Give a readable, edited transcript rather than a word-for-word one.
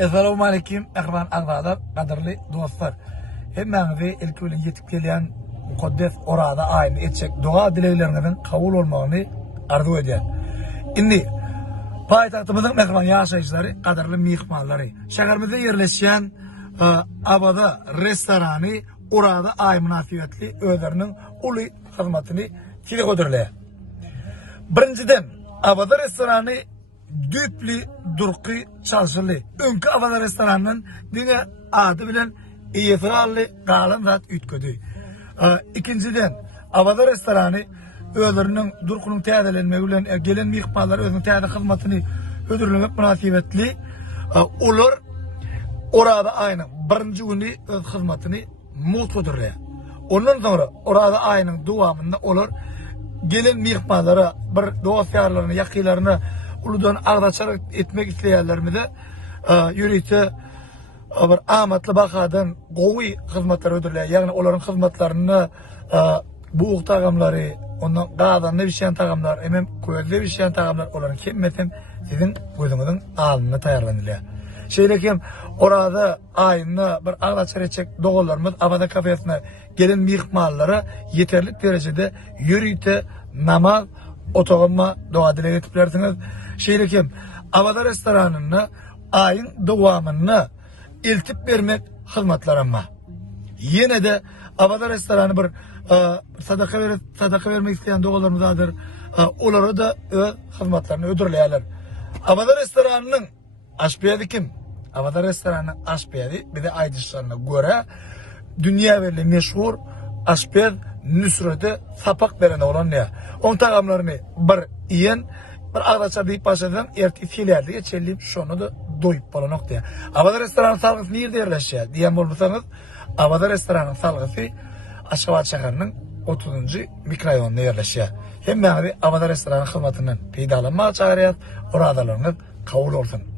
Assalamu alaikum Erman Ağdadar, kadirli dostlar. Hemmenizi ilk öyle yetip gelen mukaddes orada aynı etçek dua dileylerinizin kabul olmağını arzu ediyor. Şimdi payitahtımızın mehman yaşayıcıları, kadirli mihmanları. Şehrimizde yerleşen Abada restoranı orada ay münasibetli özlerinin ulu hizmetini kilik ödürlüyor. Birinciden Abada restoranı düpli durqi çalışılı. Önkü Abada restoranının dine adı bilen itibarlı kalın zat ütködü. İkinciden Abada restoranı özlerinin durqunun tədelenme bilen gelen mihmanlar özünün təde hizmetini ödürlemek münasibetli olur. Orada aynı birinci günü öz hizmetini mutludur. Ondan sonra orada aynı devamında olur. Gelen mihmanlara bir dosyarlarını, yakılarını uludan ağdaçarak etmek isteyenlerimize yürüyüşte bir amatlı bakadan govi hizmetler ödürler. Yani onların hizmetlerini buğuk tağamları, ondan qağdan ne bişen tağamlar, hemen közde bişen tağamlar, onların kemmetin sizin gözünüzün alnına tayarlanılıyor. Şeylekim orada ayında bir ağdaçar edecek doğullarımız Abada kafesine gelen mihmanlara yeterli derecede yürüyüşte namaz, otoğunma dua dile etiplersiniz. Şeylekim Abada restoranını ayın devamını iltip vermek hizmetler ama. Yine de Abada restoranı bir sadaka vermek isteyen doğullarımızdadır. Onları da hizmetlerini ödürleyerler. Abada restoranının aşpiyadi kim? Abada restoranının aşpiyadi bir de aydışlarına göre dünya verili meşhur aşpiyad Nusret'e sapak veren olan ne? On tağamlarını bir yiyen bir ağdaçar deyip başladan ertesi ileride geçelim şunu da doyup bana noktaya. Abada restoranın salgısı nerede yerleşiyor diyen bulursanız Abada restoranın salgısı Aşkabat şehrinin 30. mikrorayonunda yerleşiyor. Hem ben Abada restoranın hizmetinden peydalanma çağırıyoruz. Oradalarınız kabul olsun.